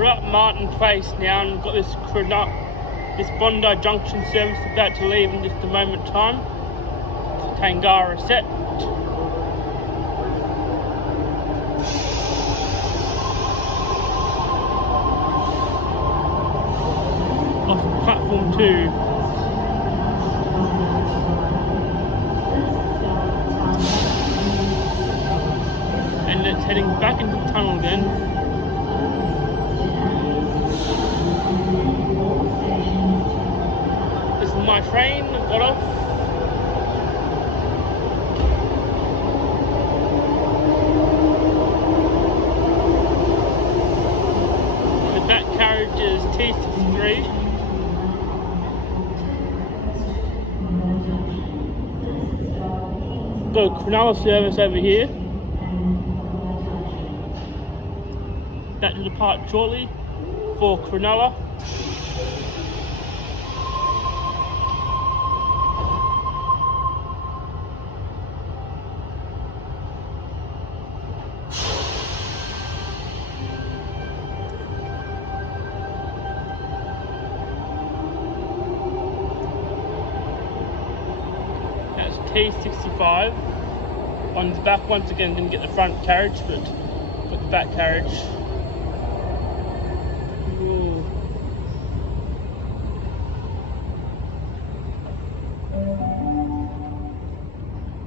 We're at Martin Place now, and we've got this Bondi Junction service about to leave in just a moment time. Tangara set. Off platform 2. And it's heading back into the tunnel again. This is my train, I've got off. The back carriage is T63. Got a Cronulla service over here. That will depart shortly for Cronulla. That's T65. On the back, once again, didn't get the front carriage, but got the back carriage. Ooh.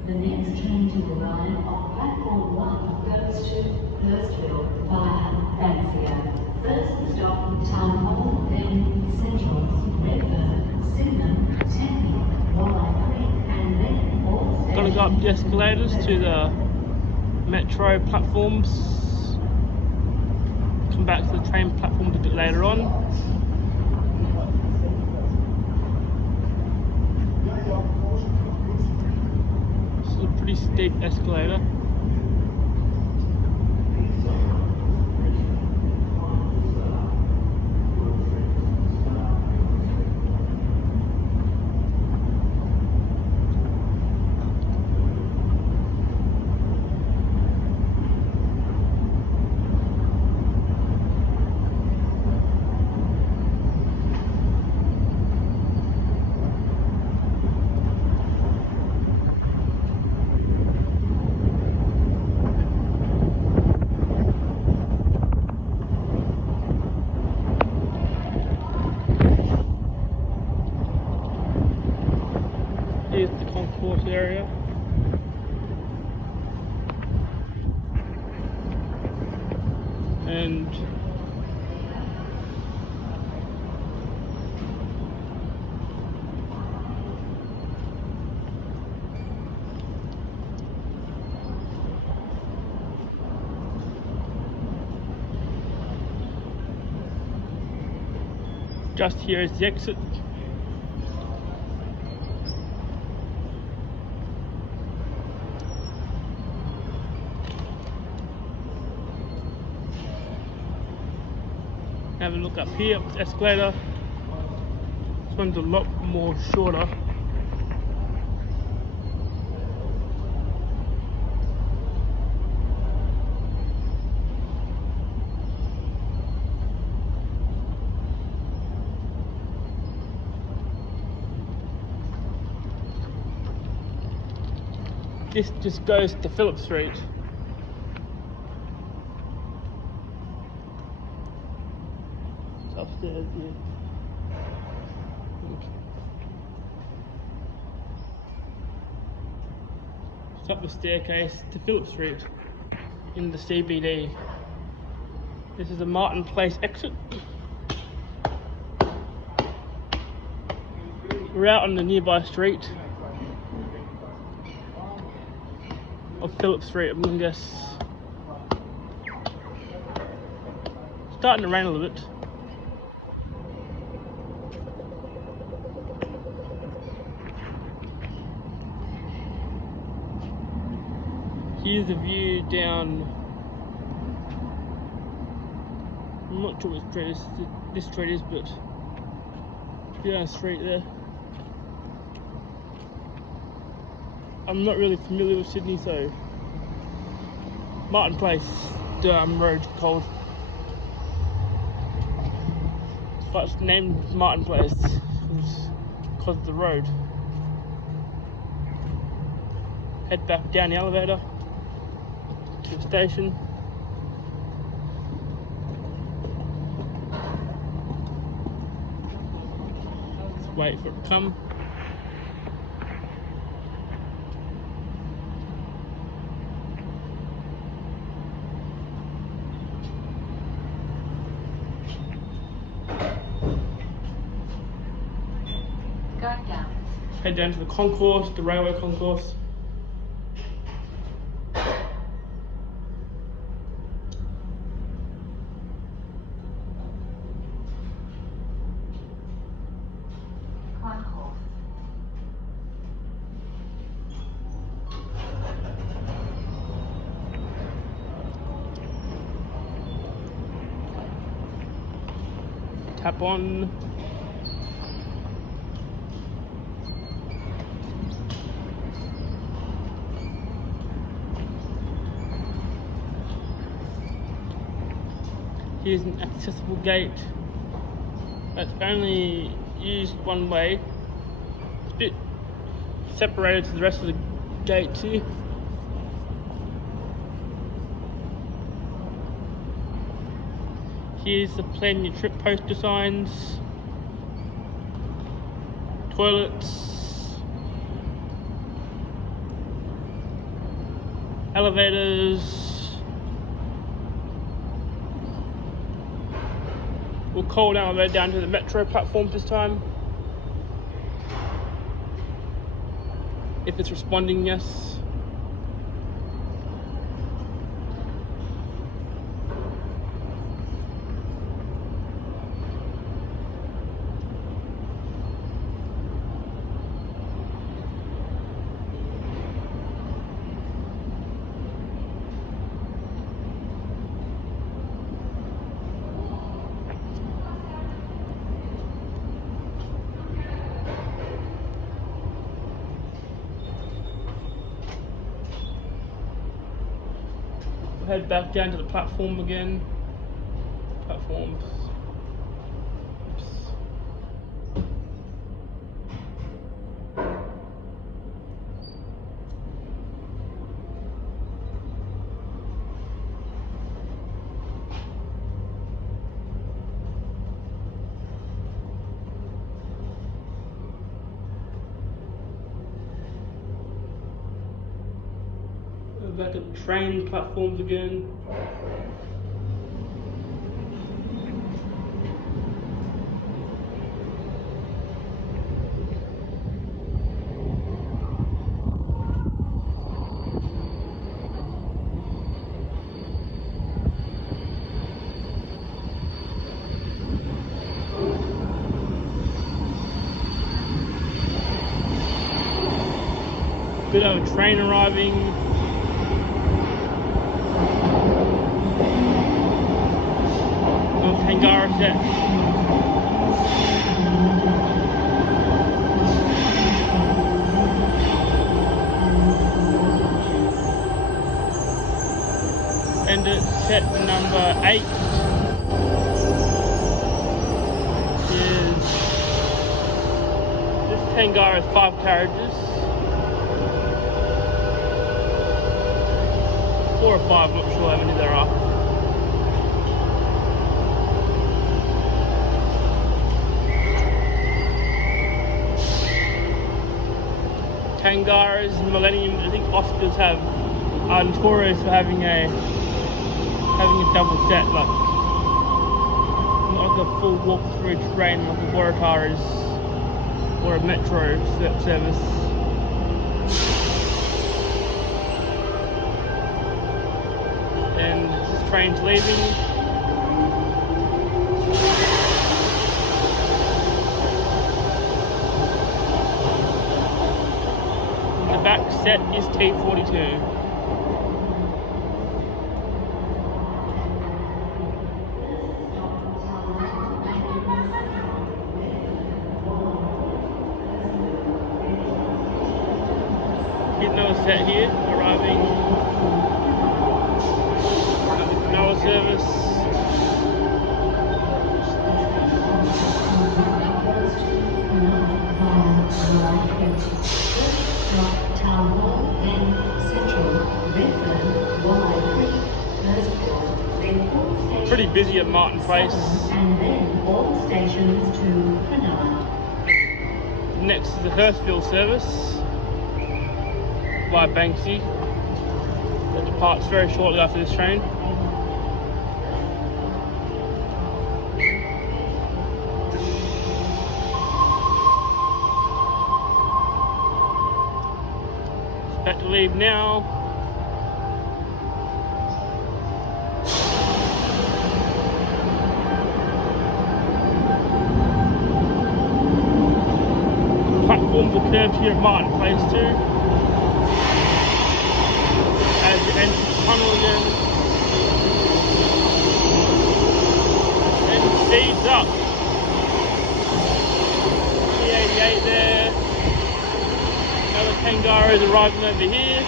The next train to arrive on platform 1 goes to Hurstville via Banksia. First stop Town Hall, then Central, Redfern, Sydenham, Tempe, Walleye Creek, and then all stations. Gotta go up the escalators to the metro platforms. Come back to the train platforms a bit later on. This is a pretty steep escalator. Here's the concourse area. And just here is the exit. Have a look up here, up the escalator. This one's a lot more shorter. This just goes to Phillip Street. It's upstairs here. It's up the staircase to Phillip Street in the CBD. This is the Martin Place exit. We're out on the nearby street of Phillip Street, I'm gonna guess. Starting to rain a little bit. Here's the view down. I'm not sure what street this street is, but down the street there. I'm not really familiar with Sydney, so Martin Place, Durham Road, called. but it's named Martin Place because of the road. Head back down the elevator to the station. Let's wait for it to come. Going down. Head down to the concourse, the railway concourse. Concourse. Tap on. Here's an accessible gate that's only used one way. It's a bit separated to the rest of the gate here. Here's the plan your trip poster signs, toilets, elevators. We'll call down the down to the metro platform this time. If it's responding yes. We'll head back down to the platform again. Platforms. Oops. Back at the train platforms again. Bit of a train arriving. Tangara set. And it's set number 8. This Tangara has 5 carriages. 4 or 5, I'm not sure how many there are. Tangaras, Millennium, I think Oscars are notorious for having a double set, like not like a full walk-through train like a Waratah is, or a metro service. And this train's leaving. Back set is T42. Get another set here, arriving. Another service. pretty busy at Martin Place. And then all stations to Penang. Next is the Hurstville service via Banksy that departs very shortly after this train. It's about to leave now. Platforms are curved here at Martin Place too. As you enter the tunnel again, and speeds up. The 88 there. Another Kangaroo is arriving over here.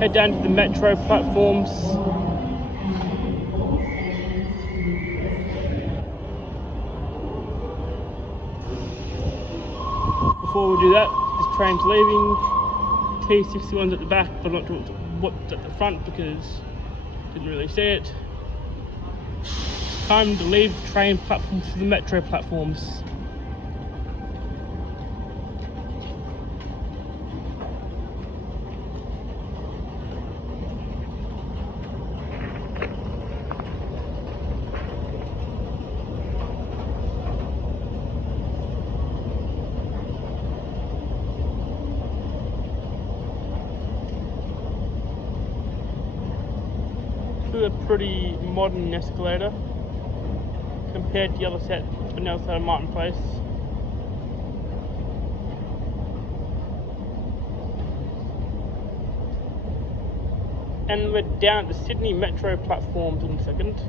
Head down to the metro platforms. Before we do that, this train's leaving. T61's at the back, but I'm not sure what's at the front because I didn't really see it. It's time to leave the train platform for the metro platforms. A pretty modern escalator compared to the other set on the other side of Martin Place. And we're down at the Sydney Metro platforms in a second.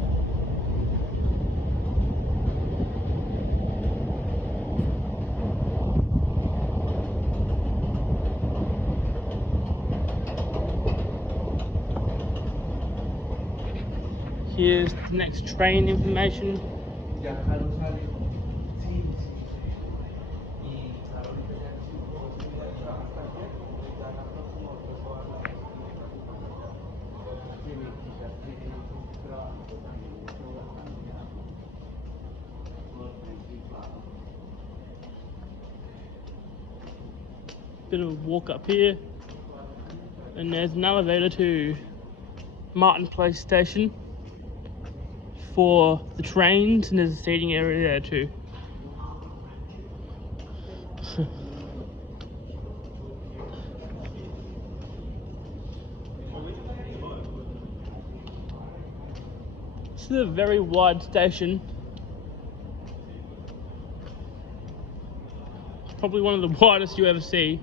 Here's the next train information. Bit of a walk up here, and there's an elevator to Martin Place station for the trains, and there's a seating area there too. This is a very wide station. Probably one of the widest you ever see.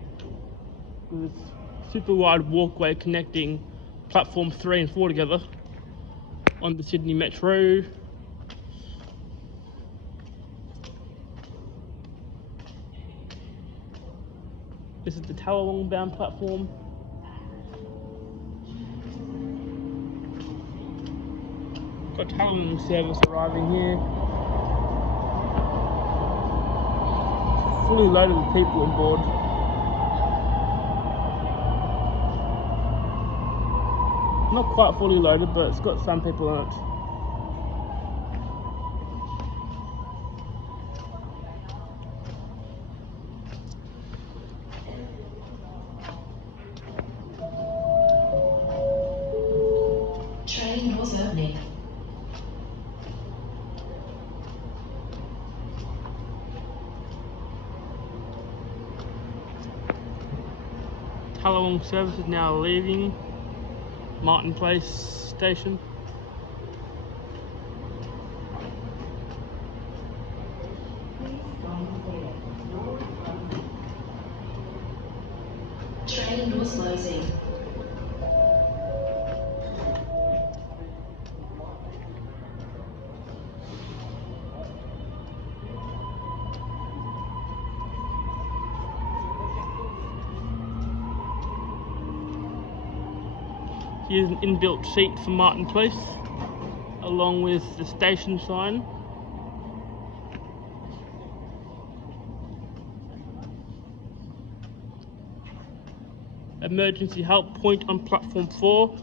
With this super wide walkway connecting platforms 3 and 4 together on the Sydney Metro. This is the Tallawong bound platform. Got Tallawong service arriving here. Fully loaded with people on board. Not quite fully loaded, but it's got some people on it. Train was opening. Tallawong service is now leaving Martin Place station. Train was closing. Here's an inbuilt seat for Martin Place, along with the station sign. Emergency help point on platform 4.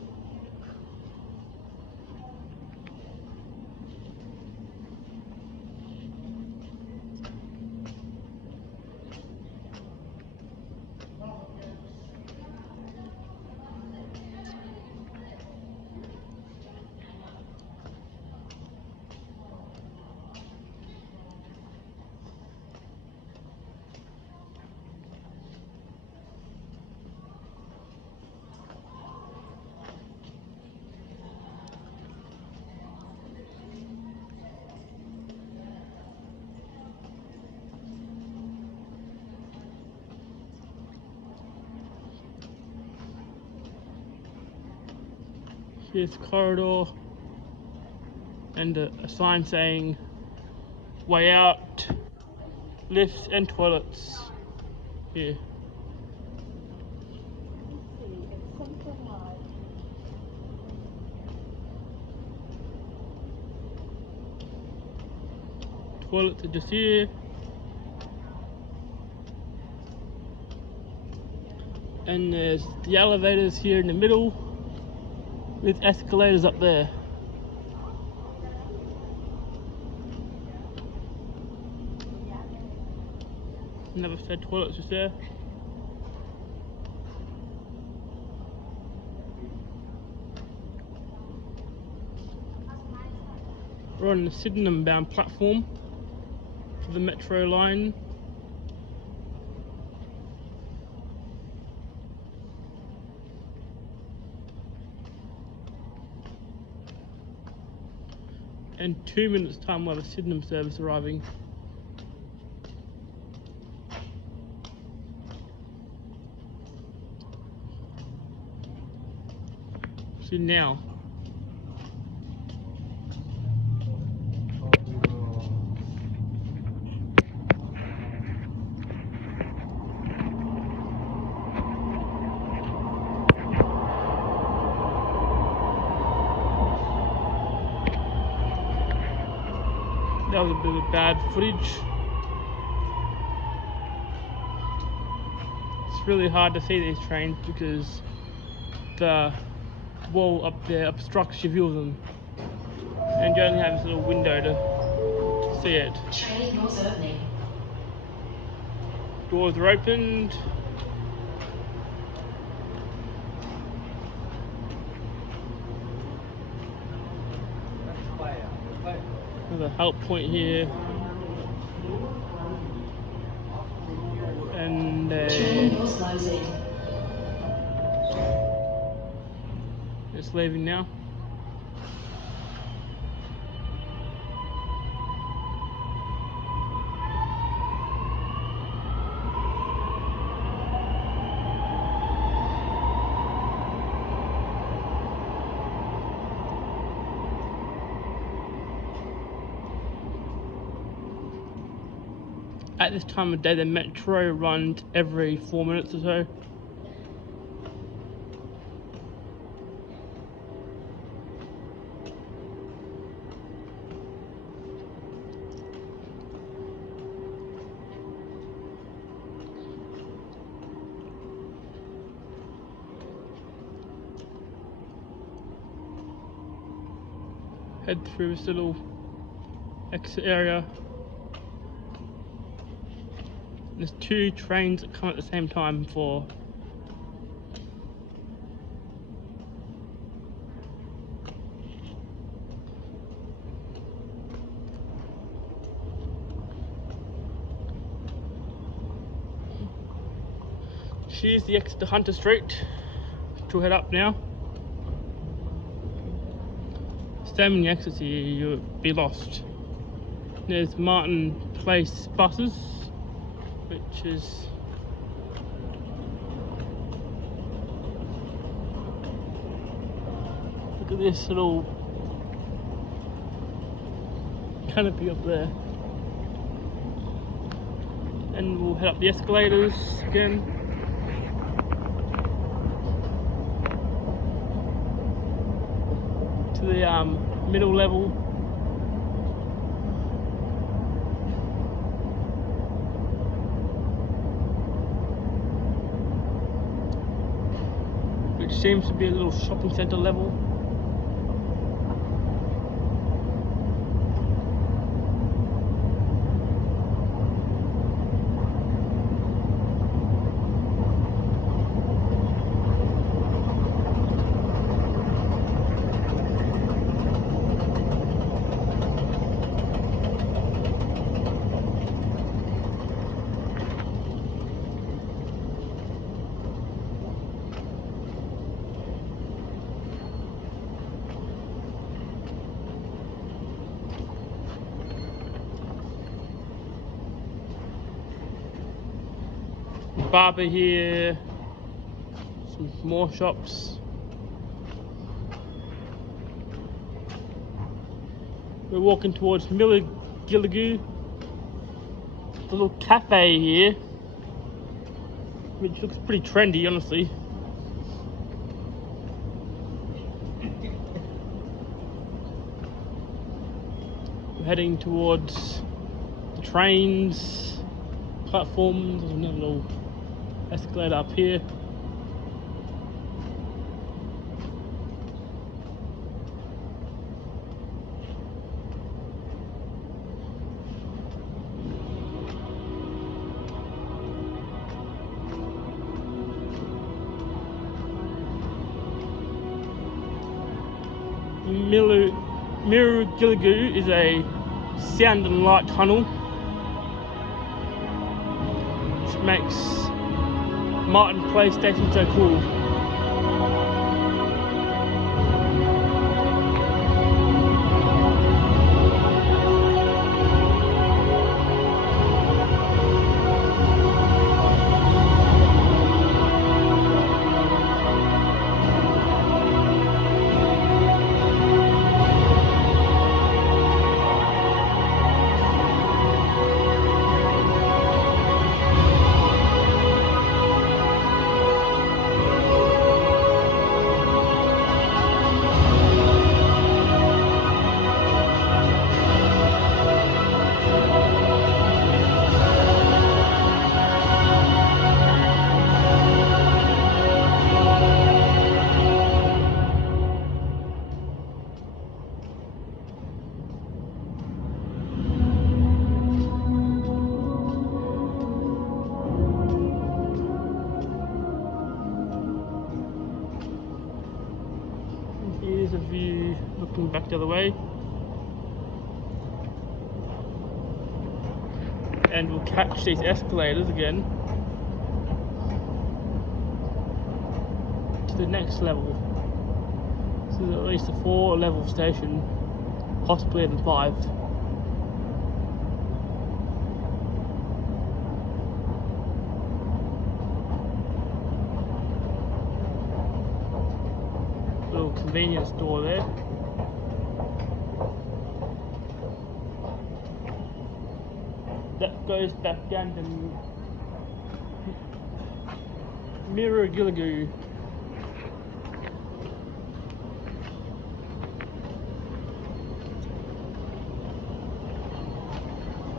Here's the corridor and a sign saying way out, lifts and toilets here. Toilets are just here. And there's the elevators here in the middle with escalators up there. Another set of toilets just there. We're on the Sydenham bound platform for the metro line. In 2 minutes time we'll have a Sydenham service arriving. See now. That was a bit of bad footage. It's really hard to see these trains because the wall up there obstructs your view of them, and you only have this little window to see it. Train doors opening. Doors are opened. Another help point here, and Train doors closing. it's leaving now. At this time of day, the metro runs every 4 minutes or so. Head through this little exit area. There's 2 trains that come at the same time for here's the exit to Hunter Street, which we'll head up now. So many exits here, you'll be lost. There's Martin Place buses, which is look at this little canopy up there, and we'll head up the escalators again. the middle level. Which seems to be a little shopping centre level. Barber here, some more shops. We're walking towards Milagilligu. The little cafe here, which looks pretty trendy, honestly. We're heading towards the trains, platforms. There's another little escalator up here. Mirragilligu is a sound and light tunnel, which makes Martin Place Station so cool. Here's a view looking back the other way. And we'll catch these escalators again to the next level. This is at least a 4-level station, possibly even 5. Little convenience store there. That goes back down to Mirragilligu.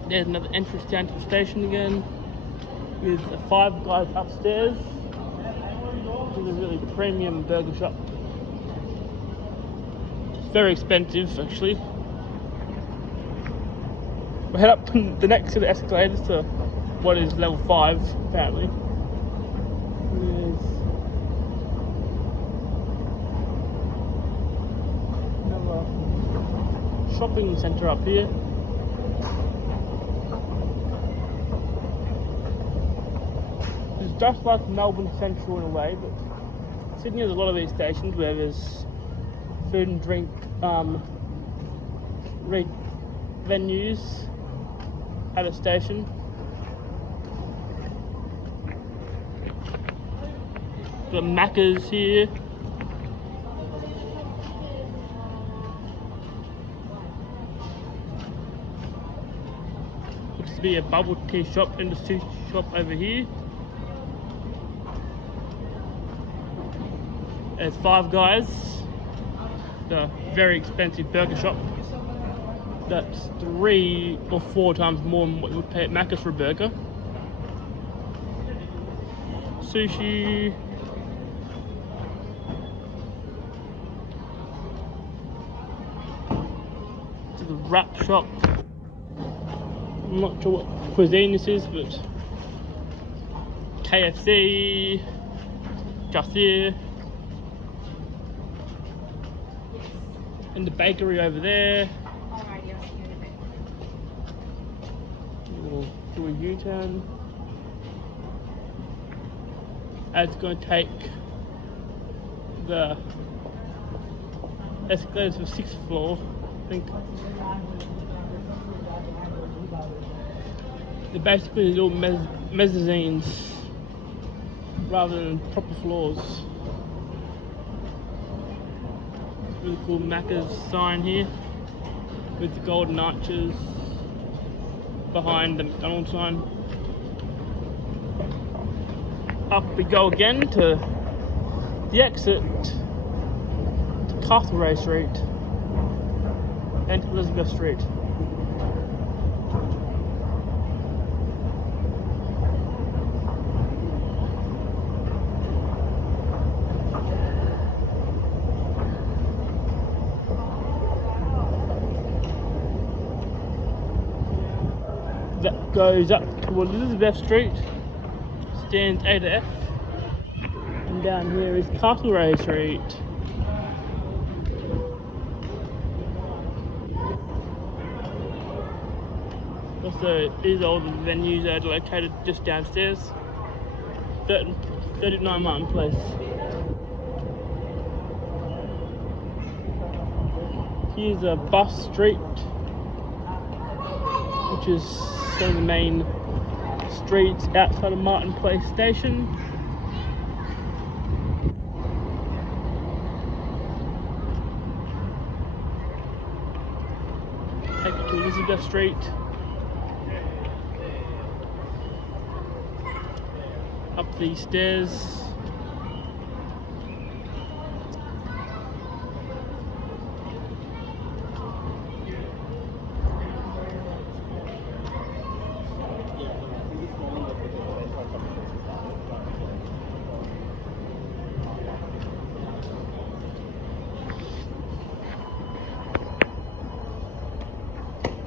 There's another entrance down to the station again, with the Five Guys upstairs. This is a really premium burger shop. Very expensive, actually. We'll head up the next set of escalators to what is level 5, apparently. There's another shopping centre up here. It's just like Melbourne Central in a way, but Sydney has a lot of these stations where there's food and drink venues at a station. Got Macca's here. Looks to be a bubble tea shop and a sushi shop over here. There's Five Guys. the very expensive burger shop. That's 3 or 4 times more than what you would pay at Macca's for a burger. Sushi. To the wrap shop. I'm not sure what cuisine this is, but KFC, just here, and the bakery over there. We'll do a U-turn. It's going to take the escalators to the 6th floor, I think. They're basically little mezzanines rather than proper floors. Really cool Macca's sign here with the golden arches behind the McDonald's sign. Up we go again to the exit to Castlereagh Street and Elizabeth Street. That goes up to Elizabeth Street, stands A to F, and down here is Castlereagh Street. Also, these are all the venues that are located just downstairs. 39 Martin Place. Here's a bus street, which is one of the main streets outside of Martin Place station. Take it to Elizabeth Street. Up these stairs.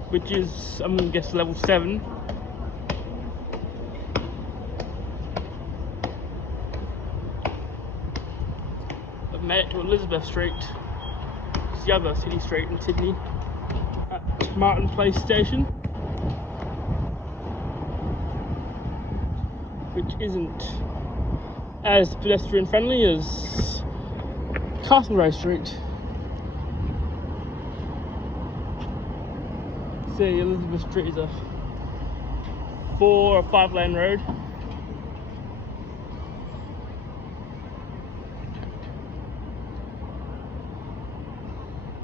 Which is, I'm gonna guess, level 7. I've made it to Elizabeth Street. It's the other city street in Sydney, at Martin Place Station, which isn't as pedestrian friendly as Castlereagh Street. See, Elizabeth Street is a 4 or 5 lane road.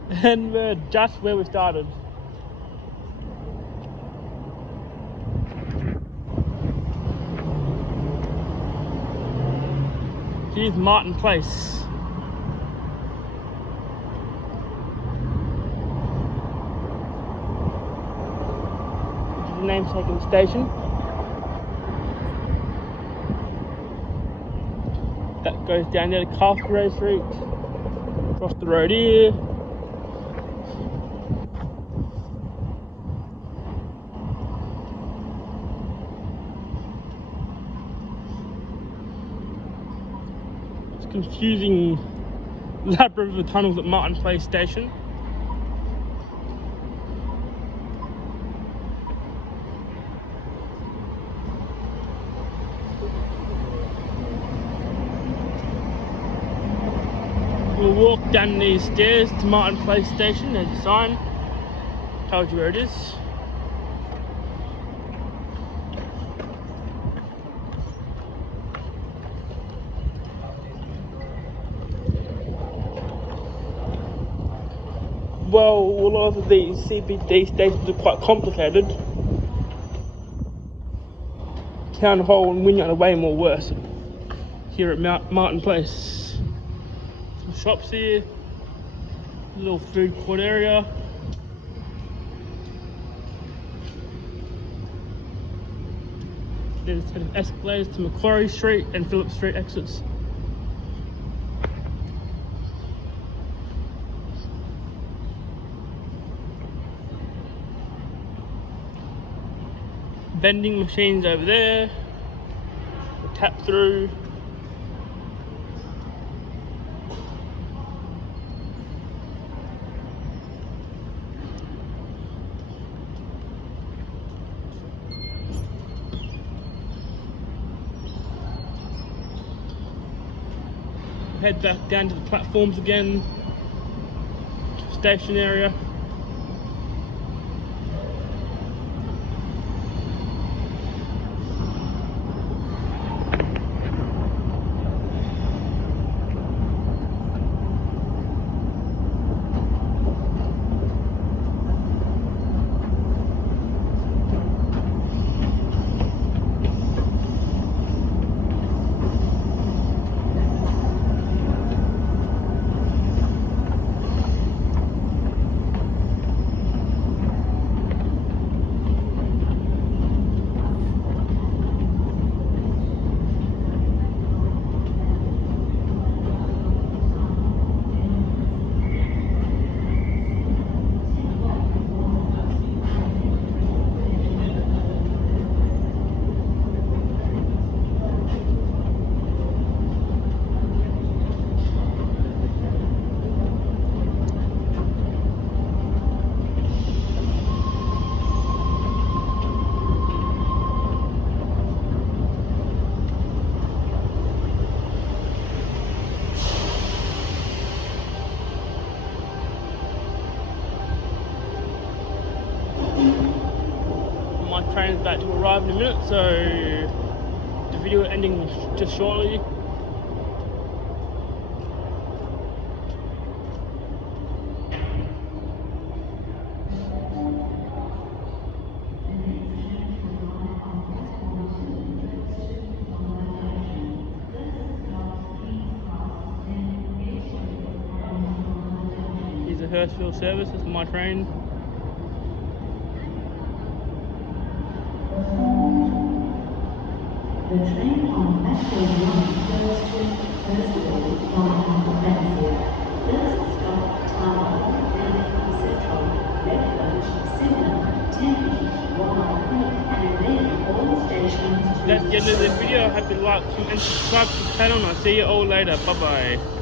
And we're just where we started. Here's Martin Place. Namesake of the station. That goes down there to Castlereagh Street, across the road here. It's confusing labyrinth of tunnels at Martin Place Station. We'll walk down these stairs to Martin Place Station. There's a sign, tells you where it is. Well, a lot of these CBD stations are quite complicated. Town Hall and Wynyard are way more worse here at Martin Place. Shops here, little food court area. There's a set of escalators to Macquarie Street and Phillip Street exits. Vending machines over there. Tap through. Head back down to the platforms again, station area. My train is about to arrive in a minute, so the video ending just shortly. Here's a Hurstville service, this is my train. The train on Blackpool Line goes to Hurstville via Valencia. First stop, Tower, then Central, Redfern, Sydenham, Tempe, Walnut Creek, and then all stations. That's the end of the video. I hope you like and subscribe to the channel, and I'll see you all later. Bye bye.